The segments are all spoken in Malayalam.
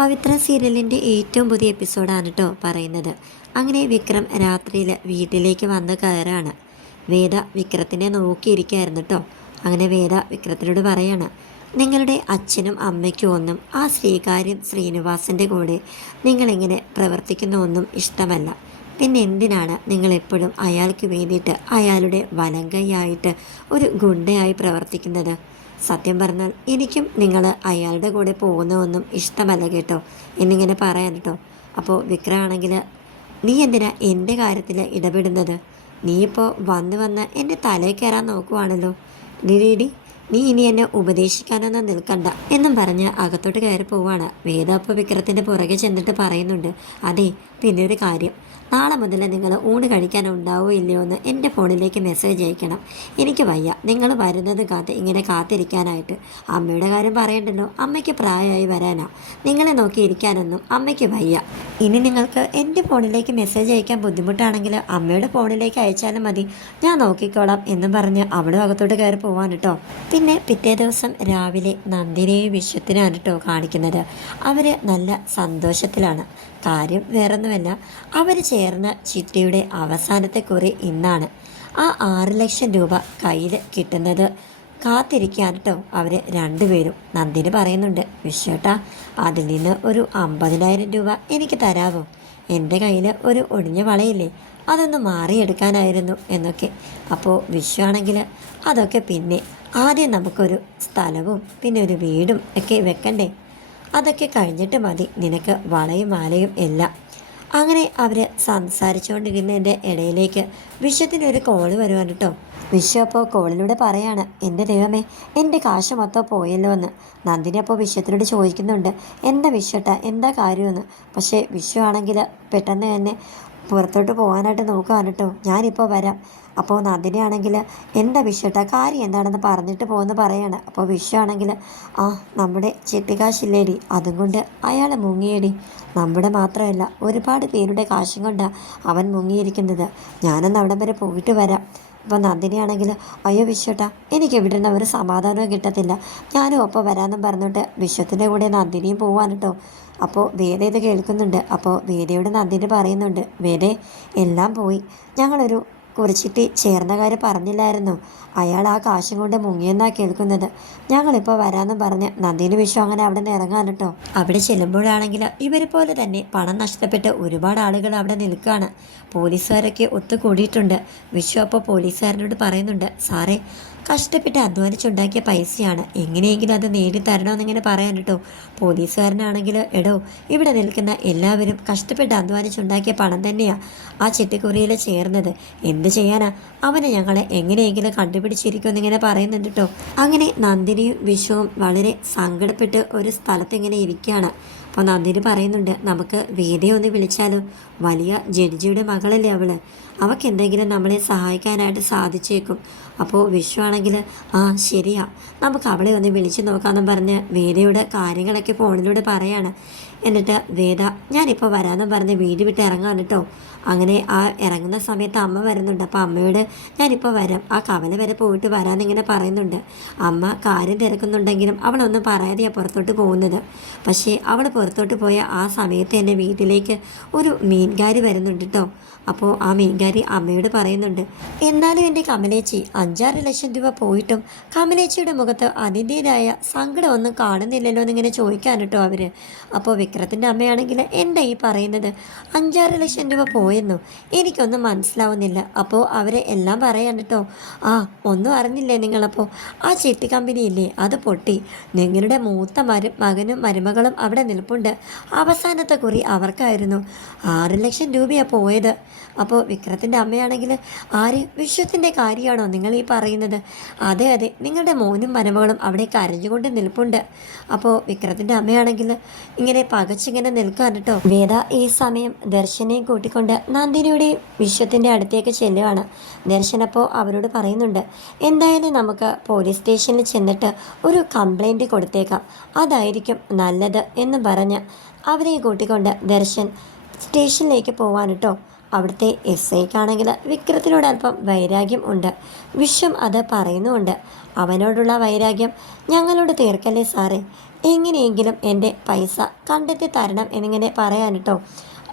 പവിത്ര സീരിയലിൻ്റെ ഏറ്റവും പുതിയ എപ്പിസോഡാണ് കേട്ടോ പറയുന്നത്. അങ്ങനെ വിക്രം രാത്രിയിൽ വീട്ടിലേക്ക് വന്ന് കയറാണ്. വേദ വിക്രത്തിനെ നോക്കിയിരിക്കുകയായിരുന്നു കേട്ടോ. അങ്ങനെ വേദ വിക്രത്തിനോട് പറയാണ്, നിങ്ങളുടെ അച്ഛനും അമ്മയ്ക്കും ഒന്നും ആ ശ്രീകാര്യം ശ്രീനിവാസൻ്റെ കൂടെ നിങ്ങളിങ്ങനെ പ്രവർത്തിക്കുന്ന ഒന്നും ഇഷ്ടമല്ല. പിന്നെ എന്തിനാണ് നിങ്ങളെപ്പോഴും അയാൾക്ക് വേണ്ടിയിട്ട് അയാളുടെ വലങ്കയായിട്ട് ഒരു ഗുണ്ടയായി പ്രവർത്തിക്കുന്നത്? സത്യം പറഞ്ഞാൽ എനിക്കും നിങ്ങൾ അയാളുടെ കൂടെ പോകുന്നതൊന്നും ഇഷ്ടമല്ല കേട്ടോ എന്നിങ്ങനെ പറയാൻ കേട്ടോ. അപ്പോൾ വിക്രമാണെങ്കിൽ, നീ എന്തിനാ എൻ്റെ കാര്യത്തിൽ ഇടപെടുന്നത്? നീ ഇപ്പോൾ വന്ന് എൻ്റെ തലയിൽ കയറാൻ നോക്കുവാണല്ലോ. ഡിഡി, നീ ഇനി എന്നെ ഉപദേശിക്കാനൊന്നും നിൽക്കണ്ട എന്നും പറഞ്ഞ് അകത്തോട്ട് കയറി പോവാണ്. വേദ അപ്പോൾ വിക്രത്തിൻ്റെ പുറകെ ചെന്നിട്ട് പറയുന്നുണ്ട്, അതെ പിന്നെ ഒരു കാര്യം, നാളെ മുതൽ നിങ്ങൾ ഊണ് കഴിക്കാനുണ്ടാവോ ഇല്ലയോ എന്ന് എൻ്റെ ഫോണിലേക്ക് മെസ്സേജ് അയക്കണം. എനിക്ക് വയ്യ നിങ്ങൾ വരുന്നത് ഇങ്ങനെ കാത്തിരിക്കാനായിട്ട്. അമ്മയുടെ കാര്യം പറയണ്ടല്ലോ, അമ്മയ്ക്ക് പ്രായമായി വരാനാ. നിങ്ങളെ നോക്കി ഇരിക്കാനൊന്നും അമ്മയ്ക്ക് വയ്യ. ഇനി നിങ്ങൾക്ക് എൻ്റെ ഫോണിലേക്ക് മെസ്സേജ് അയക്കാൻ ബുദ്ധിമുട്ടാണെങ്കിൽ അമ്മയുടെ ഫോണിലേക്ക് അയച്ചാലും മതി, ഞാൻ നോക്കിക്കോളാം എന്നും പറഞ്ഞ് അവളും അകത്തോട്ട് കയറി പോവാൻ കേട്ടോ. പിന്നെ പിറ്റേ ദിവസം രാവിലെ നന്ദിനെയും വിശ്വത്തിനാണ് കേട്ടോ കാണിക്കുന്നത്. അവർ നല്ല സന്തോഷത്തിലാണ്. കാര്യം വേറൊന്നുമല്ല, അവർ ചേർന്ന ചിട്ടിയുടെ അവസാനത്തെ കുറി ഇന്നാണ്. ആ 6 ലക്ഷം രൂപ കയ്യിൽ കിട്ടുന്നത് കാത്തിരിക്കാൻ കേട്ടോ അവർ രണ്ടുപേരും. നന്ദിനി പറയുന്നുണ്ട്, വിശ്വട്ടാ അതിൽ നിന്ന് ഒരു 50,000 രൂപ എനിക്ക് തരാമോ? എൻ്റെ കയ്യിൽ ഒരു ഒടിഞ്ഞ വളയില്ലേ, അതൊന്ന് മാറിയെടുക്കാനായിരുന്നു എന്നൊക്കെ. അപ്പോൾ വിശ്വാണെങ്കിൽ, അതൊക്കെ പിന്നെ ആദ്യം നമുക്കൊരു സ്ഥലവും പിന്നെ ഒരു വീടും ഒക്കെ വെക്കണ്ടേ, അതൊക്കെ കഴിഞ്ഞിട്ട് മതി നിനക്ക് വളയും മാലയും എല്ലാം. അങ്ങനെ അവർ സംസാരിച്ചുകൊണ്ടിരുന്നതിൻ്റെ ഇടയിലേക്ക് വിശ്വത്തിനൊരു കോള് വരുവാൻ കേട്ടോ. വിശ്വ അപ്പോൾ കോളിലൂടെ പറയാണ്, എൻ്റെ ദൈവമേ എൻ്റെ കാശ് മൊത്തം പോയല്ലോ എന്ന്. നന്ദിനി അപ്പോൾ വിശ്വത്തിനോട് ചോദിക്കുന്നുണ്ട്, എന്താ വിശ്വട്ടാ എന്താ കാര്യമെന്ന്. പക്ഷേ വിശ്വ ആണെങ്കിൽ പെട്ടെന്ന് തന്നെ പുറത്തോട്ട് പോകാനായിട്ട് നോക്കുകയാണ് കേട്ടോ. ഞാനിപ്പോൾ വരാം. അപ്പോൾ നന്ദിനി ആണെങ്കിൽ, എന്താ വിശ്വട്ടാ കാര്യം എന്താണെന്ന് പറഞ്ഞിട്ട് പോകുമെന്ന് പറയാണ്. അപ്പോൾ വിശ്വമാണെങ്കിൽ, ആ നമ്മുടെ ചിട്ടിക്കാശില്ലേടി, അതും കൊണ്ട് അയാൾ മുങ്ങിയേടി. നമ്മുടെ മാത്രമല്ല ഒരുപാട് പേരുടെ കാശും കൊണ്ടാണ് അവൻ മുങ്ങിയിരിക്കുന്നത്. ഞാനൊന്ന് അവിടം വരെ പോയിട്ട് വരാം. അപ്പോൾ നന്ദിനിയാണെങ്കിൽ, അയ്യോ വിശ്വട്ടാ എനിക്ക് ഇവിടെ നിന്ന് ഒരു സമാധാനവും കിട്ടത്തില്ല, ഞാനും ഒപ്പം വരാമെന്നും പറഞ്ഞിട്ട് വിശ്വത്തിൻ്റെ കൂടെ നന്ദിനിയും പോവാൻ കേട്ടോ. അപ്പോൾ വേദ ഇത് കേൾക്കുന്നുണ്ട്. അപ്പോൾ വേദയോട് നന്ദിനി പറയുന്നുണ്ട്, വേദേ എല്ലാം പോയി, ഞങ്ങളൊരു കുറിച്ചിട്ട് ചേർന്ന കാര്യം പറഞ്ഞില്ലായിരുന്നു, അയാൾ ആ കാശും കൊണ്ട് മുങ്ങിയെന്നാണ് കേൾക്കുന്നത്. ഞങ്ങളിപ്പോൾ വരാമെന്ന് പറഞ്ഞ് നന്ദിനി വിശ്വം അങ്ങനെ അവിടെ നിന്ന് ഇറങ്ങാൻ കേട്ടോ. അവിടെ ചെല്ലുമ്പോഴാണെങ്കിൽ ഇവരെ പോലെ തന്നെ പണം നഷ്ടപ്പെട്ട് ഒരുപാട് ആളുകൾ അവിടെ നിൽക്കുകയാണ്. പോലീസുകാരൊക്കെ ഒത്തുകൂടിയിട്ടുണ്ട്. വിശ്വം അപ്പോൾ പോലീസുകാരനോട് പറയുന്നുണ്ട്, സാറേ കഷ്ടപ്പെട്ട് അധ്വാനിച്ചുണ്ടാക്കിയ പൈസയാണ്, എങ്ങനെയെങ്കിലും അത് നേടിത്തരണമെന്നിങ്ങനെ പറയാൻ കേട്ടോ. പോലീസുകാരനാണെങ്കിൽ, എടോ ഇവിടെ നിൽക്കുന്ന എല്ലാവരും കഷ്ടപ്പെട്ട് അധ്വാനിച്ചുണ്ടാക്കിയ പണം തന്നെയാണ് ആ ചിട്ടിക്കുറിയിൽ ചേർന്നത്, എന്ത് ചെയ്യാനാ, അവനെ ഞങ്ങളെ എങ്ങനെയെങ്കിലും കണ്ടുപിടിച്ചിരിക്കുമെന്നിങ്ങനെ പറയുന്നുണ്ട് കേട്ടോ. അങ്ങനെ നന്ദിനിയും വിശ്വവും വളരെ സങ്കടപ്പെട്ട് ഒരു സ്ഥലത്ത് ഇങ്ങനെ ഇരിക്കുകയാണ്. അപ്പോൾ നന്ദിനി പറയുന്നുണ്ട്, നമുക്ക് വേദയെ ഒന്ന് വിളിച്ചാലോ, വലിയ ജഡ്ജിയുടെ മകളല്ലേ അവൾ, അവൾക്ക് എന്തെങ്കിലും നമ്മളെ സഹായിക്കാനായിട്ട് സാധിച്ചേക്കും. അപ്പോൾ വിശ്വമാണെങ്കിൽ, ആ ശരിയാ നമുക്ക് അവളെ ഒന്ന് വിളിച്ച് നോക്കാമെന്നും പറഞ്ഞ് വേദയോട് കാര്യങ്ങളൊക്കെ ഫോണിലൂടെ പറയാണ്. എന്നിട്ട് വേദ ഞാനിപ്പോൾ വരാമെന്നും പറഞ്ഞ് വീട് വിട്ട് ഇറങ്ങാൻ കേട്ടോ. അങ്ങനെ ആ ഇറങ്ങുന്ന സമയത്ത് അമ്മ വരുന്നുണ്ട്. അപ്പോൾ അമ്മയോട് ഞാനിപ്പോൾ വരാം, ആ കവല വരെ പോയിട്ട് വരാമെന്നിങ്ങനെ പറയുന്നുണ്ട്. അമ്മ കാര്യം തിരക്കുന്നുണ്ടെങ്കിലും അവളൊന്നും പറയാതെയാണ് പുറത്തോട്ട് പോകുന്നത്. പക്ഷേ അവൾ പുറത്തോട്ട് പോയ ആ സമയത്ത് തന്നെ വീട്ടിലേക്ക് ഒരു മീൻകാരി വരുന്നുണ്ട് കേട്ടോ. അപ്പോൾ ആ മീൻകാരി അമ്മയോട് പറയുന്നുണ്ട്, എന്നാലും എൻ്റെ കമലേച്ചി 5-6 ലക്ഷം രൂപ പോയിട്ടും കമലേച്ചിയുടെ മുഖത്ത് അതിൻ്റേതായ സങ്കടമൊന്നും കാണുന്നില്ലല്ലോ എന്നിങ്ങനെ ചോദിക്കാൻ കേട്ടോ അവർ. അപ്പോൾ വിക്രത്തിൻ്റെ അമ്മയാണെങ്കിൽ, എന്താ ഈ പറയുന്നത്, 5-6 ലക്ഷം രൂപ പോയെന്നോ, എനിക്കൊന്നും മനസ്സിലാവുന്നില്ല. അപ്പോൾ അവരെ എല്ലാം പറയാൻ കേട്ടോ. ആ ഒന്നും അറിഞ്ഞില്ലേ നിങ്ങളപ്പോൾ, ആ ചിട്ടി കമ്പനിയില്ലേ അത് പൊട്ടി, നിങ്ങളുടെ മൂത്ത മകനും മരുമകളും അവിടെ നിൽപ്പുണ്ട്, അവസാനത്തെ കുറി അവർക്കായിരുന്നു, 6 ലക്ഷം രൂപയാണ് പോയത്. അപ്പോൾ വിക്രത്തിൻ്റെ അമ്മയാണെങ്കിൽ, ആര്, വിശ്വത്തിൻ്റെ കാര്യമാണോ നിങ്ങൾ ഈ പറയുന്നത്? അതെ അതെ, നിങ്ങളുടെ മോനും മരുമകളും അവിടെ കരഞ്ഞുകൊണ്ട് നിൽപ്പുണ്ട്. അപ്പോൾ വിക്രത്തിൻ്റെ അമ്മയാണെങ്കിൽ ഇങ്ങനെ പകച്ചിങ്ങനെ നിൽക്കാൻ കേട്ടോ. വേദ ഈ സമയം ദർശനെയും കൂട്ടിക്കൊണ്ട് നന്ദിനിയുടെ വിശ്വത്തിൻ്റെ അടുത്തേക്ക് ചെല്ലുകയാണ്. ദർശൻ അപ്പോൾ അവരോട് പറയുന്നുണ്ട്, എന്തായാലും നമുക്ക് പോലീസ് സ്റ്റേഷനിൽ ചെന്നിട്ട് ഒരു കംപ്ലൈൻറ്റ് കൊടുത്തേക്കാം, അതായിരിക്കും നല്ലത് എന്ന് പറഞ്ഞ് അവരെ കൂട്ടിക്കൊണ്ട് ദർശൻ സ്റ്റേഷനിലേക്ക് പോവാൻ കേട്ടോ. അവിടുത്തെ എസ് ഐക്കാണെങ്കിൽ വിക്രത്തിനോട് അല്പം വൈരാഗ്യം ഉണ്ട്. വിശ്വം അത് പറയുന്നുമുണ്ട്. അവനോടുള്ള വൈരാഗ്യം ഞങ്ങളോട് തീർക്കല്ലേ സാറേ, എങ്ങനെയെങ്കിലും എൻ്റെ പൈസ കണ്ടെത്തി തരണം എന്നിങ്ങനെ പറയാൻ കേട്ടോ.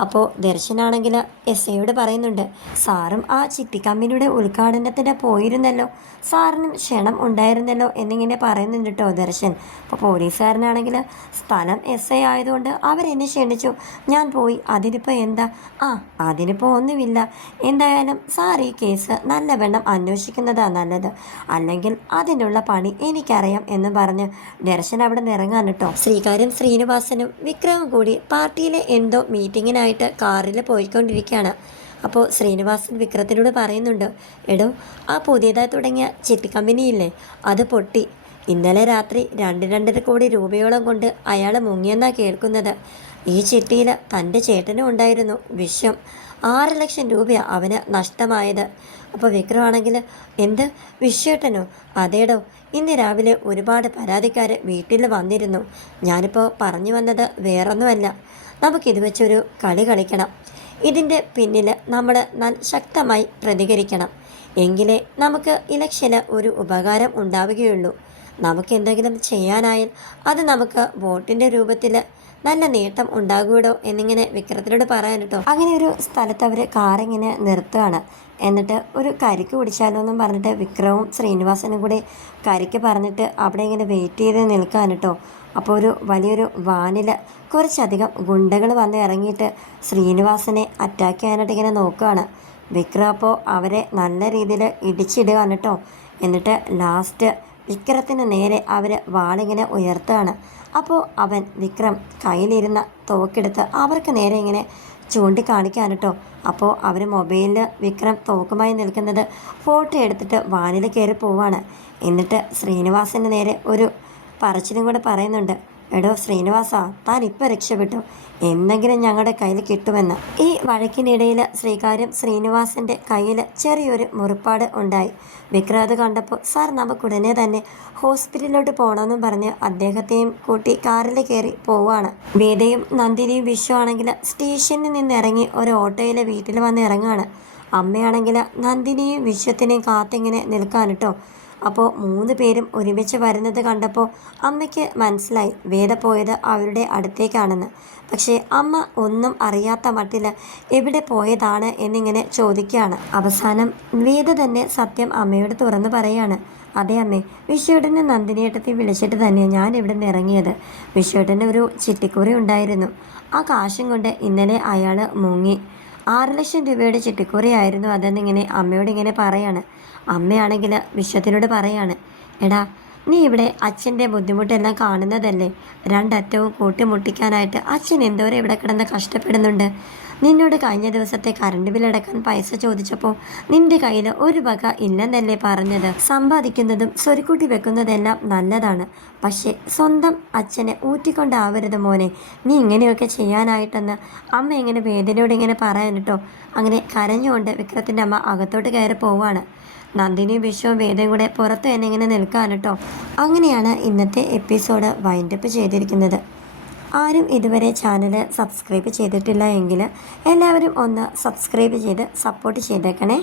അപ്പോൾ ദർശനാണെങ്കിൽ എസ് ഐയോട് പറയുന്നുണ്ട്, സാറും ആ ചിട്ടി കമ്പനിയുടെ ഉദ്ഘാടനത്തിന് പോയിരുന്നല്ലോ, സാറിനും ക്ഷണം ഉണ്ടായിരുന്നല്ലോ എന്നിങ്ങനെ പറയുന്നുണ്ട് കേട്ടോ ദർശൻ. അപ്പോൾ പോലീസുകാരനാണെങ്കിൽ സ്ഥലം എസ് ഐ ആയതുകൊണ്ട് അവരെന്നെ ക്ഷണിച്ചു, ഞാൻ പോയി, അതിനിപ്പോൾ എന്താ? അതിനിപ്പോൾ ഒന്നുമില്ല, എന്തായാലും സാർ ഈ കേസ് നല്ലവണ്ണം അന്വേഷിക്കുന്നതാണ് നല്ലത്, അല്ലെങ്കിൽ അതിനുള്ള പണി എനിക്കറിയാം എന്ന് പറഞ്ഞ് ദർശൻ അവിടെ നിന്ന് ഇറങ്ങാൻ കേട്ടോ. ശ്രീകാര്യം ശ്രീനിവാസനും വിക്രമും കൂടി പാർട്ടിയിലെ എന്തോ മീറ്റിങ്ങിനായിട്ട് കാറിൽ പോയിക്കൊണ്ടിരിക്കുകയാണ്. അപ്പോൾ ശ്രീനിവാസൻ വിക്രത്തിനോട് പറയുന്നുണ്ട്, എടോ, ആ പുതിയതായി തുടങ്ങിയ ചിട്ടി കമ്പനിയില്ലേ, അത് പൊട്ടി. ഇന്നലെ രാത്രി 2-2.5 കോടി രൂപയോളം കൊണ്ട് അയാൾ മുങ്ങിയെന്നാണ് കേൾക്കുന്നത്. ഈ ചിട്ടിയിൽ തൻ്റെ ചേട്ടനും ഉണ്ടായിരുന്നു വിശ്വം. 6 ലക്ഷം രൂപയാണ് അവന് നഷ്ടമായത്. അപ്പോൾ വിക്രമാണെങ്കിൽ, എന്ത്, വിശ്വേട്ടനോ? അതേടോ, ഇന്ന് രാവിലെ ഒരുപാട് പരാതിക്കാർ വീട്ടിൽ വന്നിരുന്നു. ഞാനിപ്പോൾ പറഞ്ഞു വന്നത് വേറൊന്നുമല്ല, നമുക്കിത് വെച്ചൊരു കളി കളിക്കണം. ഇതിൻ്റെ പിന്നിൽ നമ്മൾ ശക്തമായി പ്രതികരിക്കണം. എങ്കിലേ നമുക്ക് ഇലക്ഷന് ഒരു ഉപകാരം ഉണ്ടാവുകയുള്ളൂ. നമുക്ക് എന്തെങ്കിലും ചെയ്യാനായാൽ അത് നമുക്ക് വോട്ടിൻ്റെ രൂപത്തിൽ നല്ല നേട്ടം ഉണ്ടാകുമോ എന്നിങ്ങനെ വിക്രത്തിനോട് പറയാൻ കേട്ടോ. അങ്ങനെ ഒരു സ്ഥലത്ത് അവർ കാറിങ്ങനെ നിർത്തുകയാണ്. എന്നിട്ട് ഒരു കരിക്ക് കുടിച്ചാലോ എന്നും പറഞ്ഞിട്ട് വിക്രവും ശ്രീനിവാസനും കൂടി കരിക്ക് പറഞ്ഞിട്ട് അവിടെ ഇങ്ങനെ വെയിറ്റ് ചെയ്ത് നിൽക്കാൻ കേട്ടോ. അപ്പോൾ ഒരു വലിയൊരു വാനിൽ കുറച്ചധികം ഗുണ്ടകൾ വന്ന് ഇറങ്ങിയിട്ട് ശ്രീനിവാസനെ അറ്റാക്ക് ചെയ്യാനായിട്ട് ഇങ്ങനെ നോക്കുകയാണ്. വിക്രം അപ്പോൾ അവരെ നല്ല രീതിയിൽ ഇടിച്ചിടുകയാണ് കേട്ടോ. എന്നിട്ട് ലാസ്റ്റ് വിക്രത്തിന് നേരെ അവർ വാളിങ്ങനെ ഉയർത്തുകയാണ്. അപ്പോൾ അവൻ വിക്രം കയ്യിലിരുന്ന തോക്കെടുത്ത് അവർക്ക് നേരെ ഇങ്ങനെ ചൂണ്ടിക്കാണിക്കാൻ കേട്ടോ. അപ്പോൾ അവർ മൊബൈലിൽ വിക്രം തോക്കുമായി നിൽക്കുന്നത് ഫോട്ടോ എടുത്തിട്ട് വാനിൽ കയറി പോവാണ്. എന്നിട്ട് ശ്രീനിവാസന് നേരെ ഒരു പറച്ചിലും കൂടെ പറയുന്നുണ്ട്, എടോ ശ്രീനിവാസ, താൻ ഇപ്പം രക്ഷപ്പെട്ടു, എന്തെങ്കിലും ഞങ്ങളുടെ കയ്യിൽ കിട്ടുമെന്ന്. ഈ വഴക്കിനിടയിൽ ശ്രീകാര്യം ശ്രീനിവാസൻ്റെ കയ്യിൽ ചെറിയൊരു മുറിപ്പാട് ഉണ്ടായി. വിക്രം അത് കണ്ടപ്പോൾ, സാർ നമുക്കുടനെ തന്നെ ഹോസ്പിറ്റലിലോട്ട് പോകണമെന്നും പറഞ്ഞ് അദ്ദേഹത്തെയും കൂട്ടി കാറിൽ കയറി പോവുകയാണ്. വേദയും നന്ദിനിയും വിശ്വ ആണെങ്കിൽ സ്റ്റേഷനിൽ നിന്ന് ഇറങ്ങി ഒരു ഓട്ടോയിൽ വീട്ടിൽ വന്ന് ഇറങ്ങുകയാണ്. അമ്മയാണെങ്കിൽ നന്ദിനിയും വിശ്വത്തിനെയും കാത്തിങ്ങനെ നിൽക്കാൻ കേട്ടോ. അപ്പോൾ 3 പേരും ഒരുമിച്ച് വരുന്നത് കണ്ടപ്പോൾ അമ്മയ്ക്ക് മനസ്സിലായി വേദ പോയത് അവരുടെ അടുത്തേക്കാണെന്ന്. പക്ഷേ അമ്മ ഒന്നും അറിയാത്ത മട്ടിൽ എവിടെ പോയതാണ് എന്നിങ്ങനെ ചോദിക്കുകയാണ്. അവസാനം വേദ തന്നെ സത്യം അമ്മയോട് തുറന്നു പറയാണ്, അതെ അമ്മേ, വിശ്വേട്ടനെ നന്ദിനിയേട്ടത്തെ വിളിച്ചിട്ട് തന്നെയാണ് ഞാൻ ഇവിടെ നിന്ന് ഇറങ്ങിയത്. വിശ്വേട്ടന് ഒരു ചിട്ടിക്കുറി ഉണ്ടായിരുന്നു, ആ കാശും കൊണ്ട് ഇന്നലെ അയാൾ മുങ്ങി. 6 ലക്ഷം രൂപയുടെ ചിട്ടിക്കുറിയായിരുന്നു അതെന്നിങ്ങനെ അമ്മയോട് ഇങ്ങനെ പറയാണ്. അമ്മയാണെങ്കിൽ വിശ്വത്തിനോട് പറയാണ്, എടാ, നീ ഇവിടെ അച്ഛൻ്റെ ബുദ്ധിമുട്ടെല്ലാം കാണുന്നതല്ലേ, രണ്ടറ്റവും കൂട്ടിമുട്ടിക്കാനായിട്ട് അച്ഛൻ എന്തോരം ഇവിടെ കിടന്ന് കഷ്ടപ്പെടുന്നുണ്ട്. നിന്നോട് കഴിഞ്ഞ ദിവസത്തെ കറണ്ട് ബില്ലടക്കാൻ പൈസ ചോദിച്ചപ്പോൾ നിൻ്റെ കയ്യിൽ ഒരു വക ഇല്ലെന്നല്ലേ പറഞ്ഞത്. സമ്പാദിക്കുന്നതും സ്വരുക്കൂട്ടി വെക്കുന്നതെല്ലാം നല്ലതാണ്, പക്ഷേ സ്വന്തം അച്ഛനെ ഊറ്റിക്കൊണ്ടാവരുത് മോനെ, നീ ഇങ്ങനെയൊക്കെ ചെയ്യാനായിട്ടെന്ന് അമ്മ ഇങ്ങനെ വേദനയോട് ഇങ്ങനെ പറയാൻ കേട്ടോ. അങ്ങനെ കരഞ്ഞുകൊണ്ട് വിക്രത്തിൻ്റെ അമ്മ അകത്തോട്ട് കയറി പോവാണ്. നന്ദിനിയും വിശ്വവും വേദയും കൂടെ പുറത്ത് തന്നെ ഇങ്ങനെ നിൽക്കാൻ കേട്ടോ. അങ്ങനെയാണ് ഇന്നത്തെ എപ്പിസോഡ് വൈൻഡപ്പ് ചെയ്തിരിക്കുന്നത്. ആരും ഇതുവരെ ചാനൽ സബ്സ്ക്രൈബ് ചെയ്തിട്ടില്ല എങ്കിൽ എല്ലാവരും ഒന്ന് സബ്സ്ക്രൈബ് ചെയ്ത് സപ്പോർട്ട് ചെയ്തേക്കണേ.